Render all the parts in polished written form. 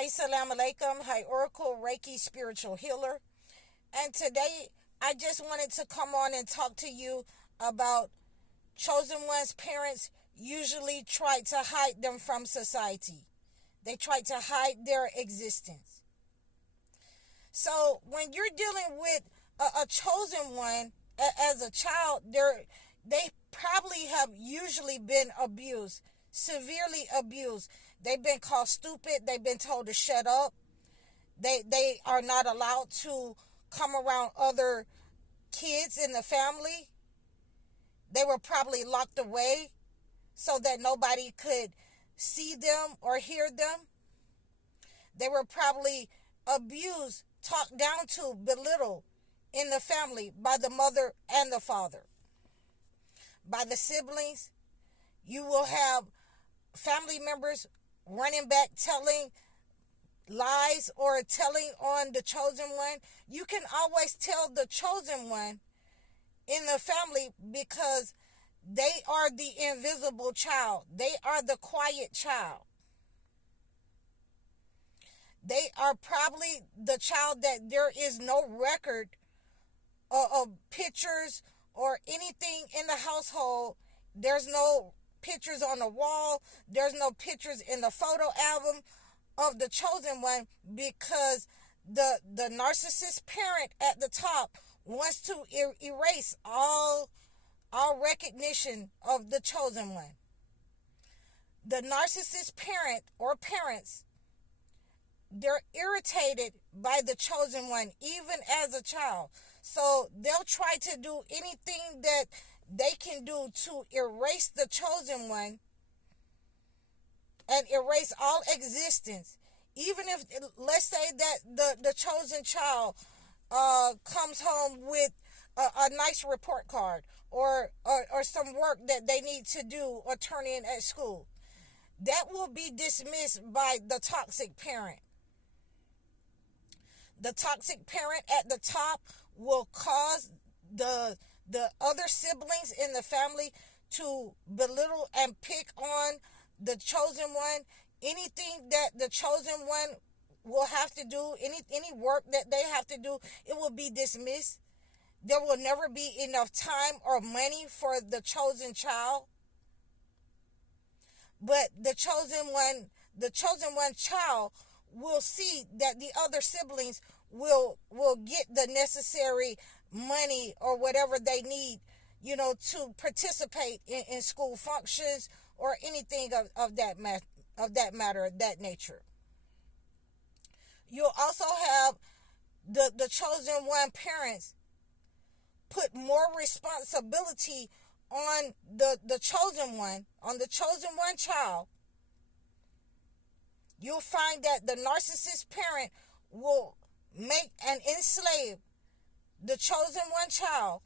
Assalamu alaikum. Hi, Oracle Reiki spiritual healer. And today I just wanted to come on and talk to you about chosen one's parents usually try to hide them from society. They try to hide their existence. So when you're dealing with a chosen one as a child, they probably have usually been abused, severely abused. They've been called stupid. They've been told to shut up. They are not allowed to come around other kids in the family. They were probably locked away so that nobody could see them or hear them. They were probably abused, talked down to, belittled in the family by the mother and the father. By the siblings, you will have family members running back telling lies or telling on the chosen one. You can always tell the chosen one in the family because they are the invisible child. They are the quiet child. They are probably the child that there is no record of pictures or anything in the household. There's no pictures on the wall. There's no pictures in the photo album of the chosen one because the narcissist parent at the top wants to erase all recognition of the chosen one. The narcissist parent or parents, they're irritated by the chosen one even as a child. So they'll try to do anything that they can do to erase the chosen one and erase all existence. Even if, let's say that the chosen child comes home with a nice report card or some work that they need to do or turn in at school, that will be dismissed by the toxic parent. The toxic parent at the top will cause the other siblings in the family to belittle and pick on the chosen one. Anything that the chosen one will have to do, any work that they have to do, it will be dismissed. There will never be enough time or money for the chosen child. But the chosen one child will see that the other siblings will get the necessary money or whatever they need, to participate in school functions or anything of that matter, of that nature. You'll also have the chosen one parents put more responsibility on the chosen one, on the chosen one child. You'll find that the narcissist parent will make and enslave the chosen one child,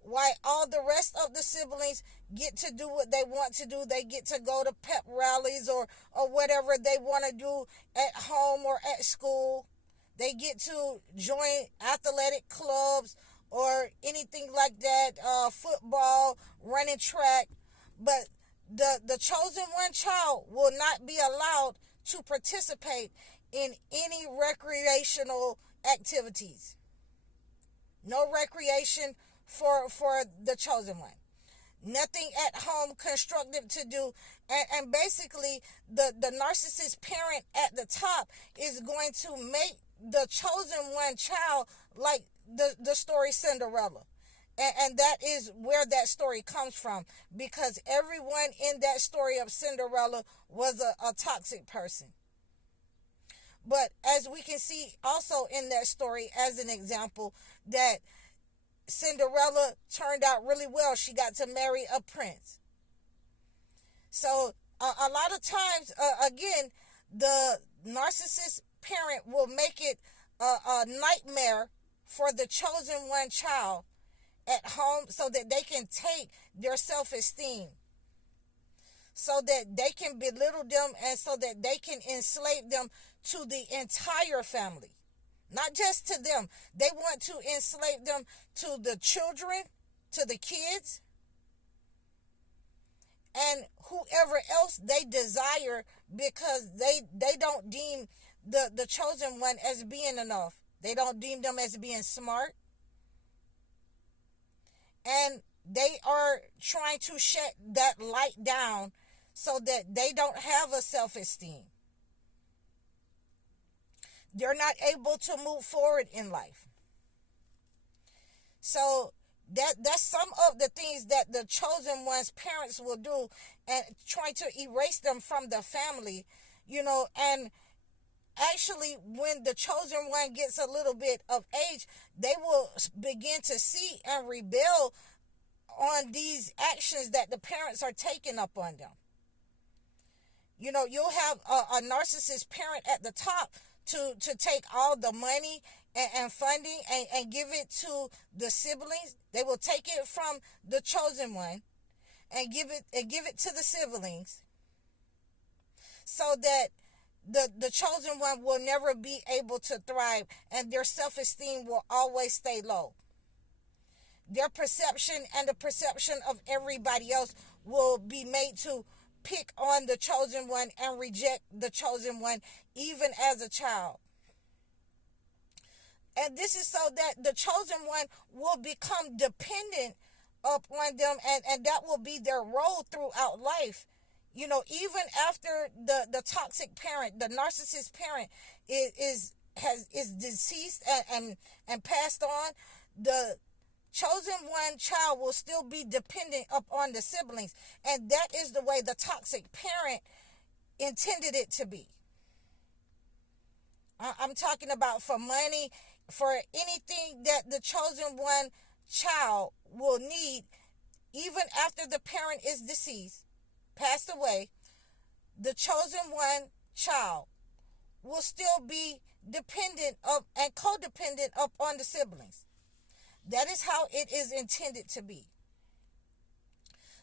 while all the rest of the siblings get to do what they want to do. They get to go to pep rallies or whatever they want to do at home or at school. They get to join athletic clubs or anything like that, football, running track. But the chosen one child will not be allowed to participate in any recreational activities. No recreation for the chosen one. Nothing at home constructive to do. And basically, the narcissist parent at the top is going to make the chosen one child like the story Cinderella. And that is where that story comes from, because everyone in that story of Cinderella was a toxic person. But as we can see also in that story as an example, that Cinderella turned out really well. She got to marry a prince. So a lot of times, again, the narcissist parent will make it a nightmare for the chosen one child at home so that they can take their self-esteem, so that they can belittle them, and so that they can enslave them to the entire family. Not just to them. They want to enslave them to the children, to the kids, and whoever else they desire because they don't deem the chosen one as being enough. They don't deem them as being smart. And they are trying to shut that light down so that they don't have a self-esteem. They're not able to move forward in life. So that's some of the things that the chosen one's parents will do, and try to erase them from the family, and actually when the chosen one gets a little bit of age, they will begin to see and rebel on these actions that the parents are taking up on them. You'll have a narcissist parent at the top to take all the money and funding and give it to the siblings. They will take it from the chosen one and give it to the siblings, so that the chosen one will never be able to thrive, and their self-esteem will always stay low. Their perception and the perception of everybody else will be made to pick on the chosen one and reject the chosen one, even as a child. And this is so that the chosen one will become dependent upon them, and that will be their role throughout life. Even after the toxic parent, the narcissist parent is deceased and passed on, the chosen one child will still be dependent upon the siblings. And that is the way the toxic parent intended it to be. I'm talking about for money, for anything that the chosen one child will need, even after the parent is deceased, passed away, the chosen one child will still be dependent of and codependent upon the siblings. That is how it is intended to be.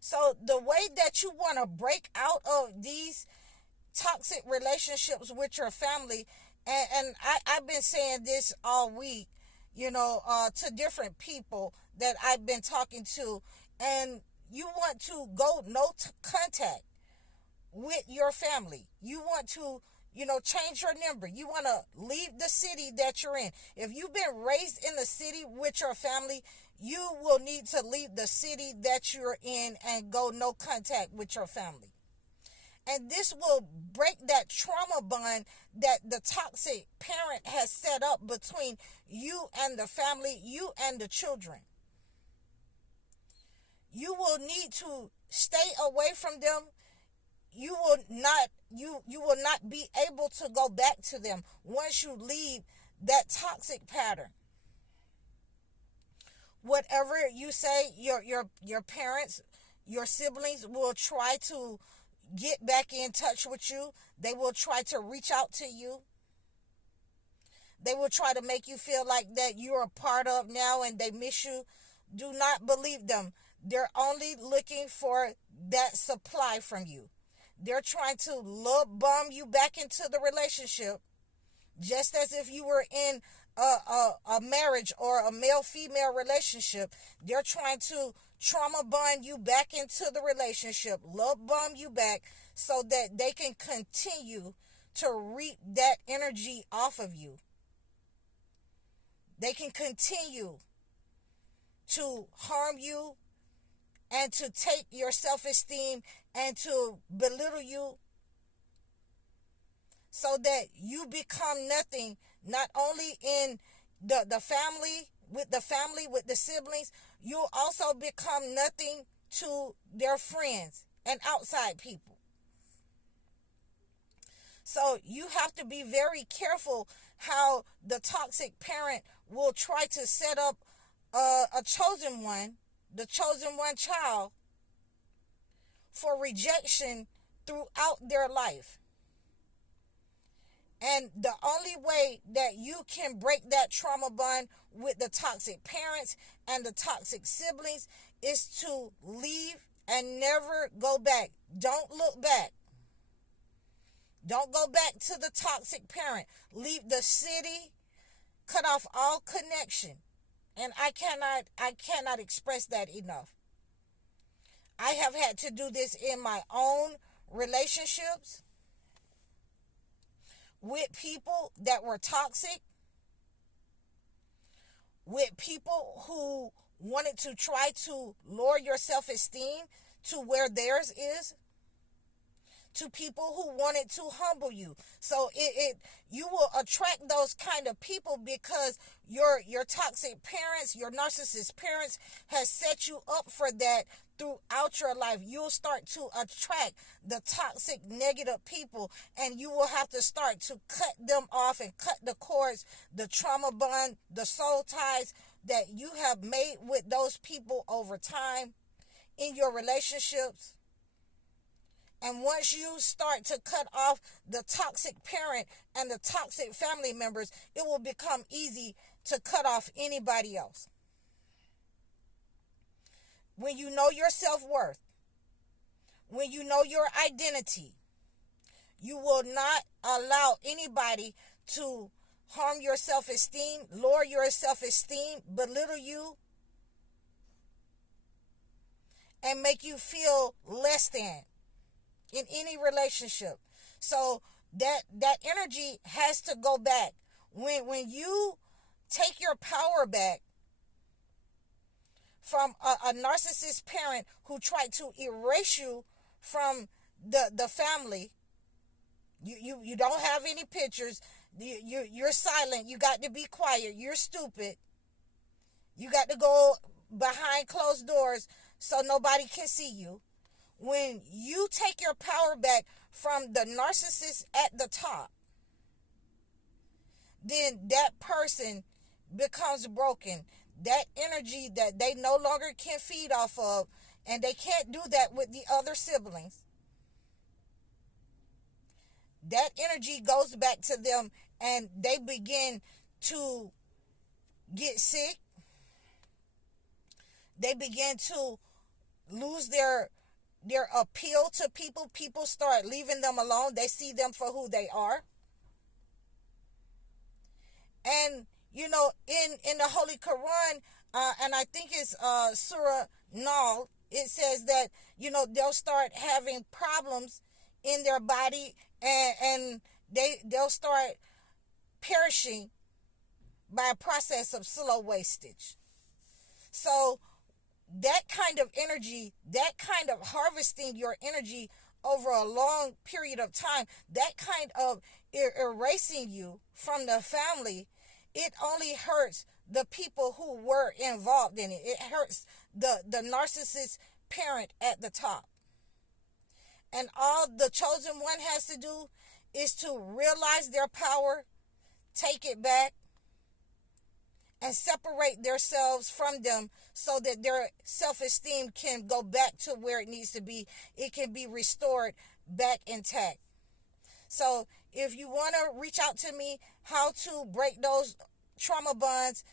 So the way that you want to break out of these toxic relationships with your family, and I've been saying this all week, to different people that I've been talking to, and you want to go no contact with your family. You want to, change your number. You want to leave the city that you're in. If you've been raised in the city with your family, you will need to leave the city that you're in and go no contact with your family. And this will break that trauma bond that the toxic parent has set up between you and the family, you and the children. You will need to stay away from them. You will not be able to go back to them once you leave that toxic pattern. Whatever you say, your parents, your siblings will try to get back in touch with you. They will try to reach out to you. They will try to make you feel like that you're a part of now and they miss you. Do not believe them. They're only looking for that supply from you. They're trying to love bomb you back into the relationship, just as if you were in a marriage or a male-female relationship. They're trying to trauma bond you back into the relationship, love bomb you back, so that they can continue to reap that energy off of you. They can continue to harm you and to take your self-esteem and to belittle you, so that you become nothing, not only in the family, with the siblings, you'll also become nothing to their friends and outside people. So you have to be very careful how the toxic parent will try to set up a chosen one, the chosen one child, for rejection throughout their life. And the only way that you can break that trauma bond with the toxic parents and the toxic siblings is to leave and never go back. Don't look back. Don't go back to the toxic parent. Leave the city. Cut off all connection. And I cannot express that enough. I have had to do this in my own relationships. with people that were toxic, with people who wanted to try to lower your self-esteem to where theirs is, to people who wanted to humble you. So you will attract those kind of people because your toxic parents, your narcissist parents has set you up for that throughout your life. You'll start to attract the toxic negative people, and you will have to start to cut them off and cut the cords, the trauma bond, the soul ties that you have made with those people over time in your relationships. And once you start to cut off the toxic parent and the toxic family members, it will become easy to cut off anybody else. When you know your self-worth, when you know your identity, you will not allow anybody to harm your self-esteem, lower your self-esteem, belittle you, and make you feel less than in any relationship. So that energy has to go back. When you take your power back from a narcissist parent who tried to erase you from the family, you don't have any pictures, you're silent, you got to be quiet, you're stupid, you got to go behind closed doors so nobody can see you. When you take your power back from the narcissist at the top, then that person becomes broken. That energy that they no longer can feed off of, and they can't do that with the other siblings. That energy goes back to them, and they begin to get sick. They begin to lose their appeal to people. People start leaving them alone. They see them for who they are. And in the Holy Quran, and I think it's Surah Nal, it says that they'll start having problems in their body, and they'll start perishing by a process of slow wastage. So that kind of energy, that kind of harvesting your energy over a long period of time, that kind of erasing you from the family, it only hurts the people who were involved in it. It hurts the narcissist parent at the top. And all the chosen one has to do is to realize their power, take it back, and separate themselves from them so that their self-esteem can go back to where it needs to be. It can be restored back intact. So if you want to reach out to me, how to break those trauma bonds,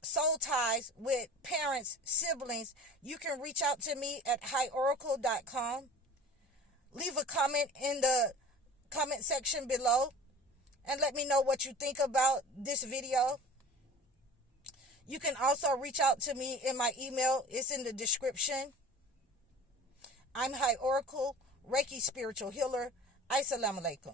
soul ties with parents, siblings, you can reach out to me at highoracle.com. Leave a comment in the comment section below and let me know what you think about this video. You can also reach out to me in my email. It's in the description. I'm High Oracle, Reiki Spiritual Healer. Assalamu alaikum.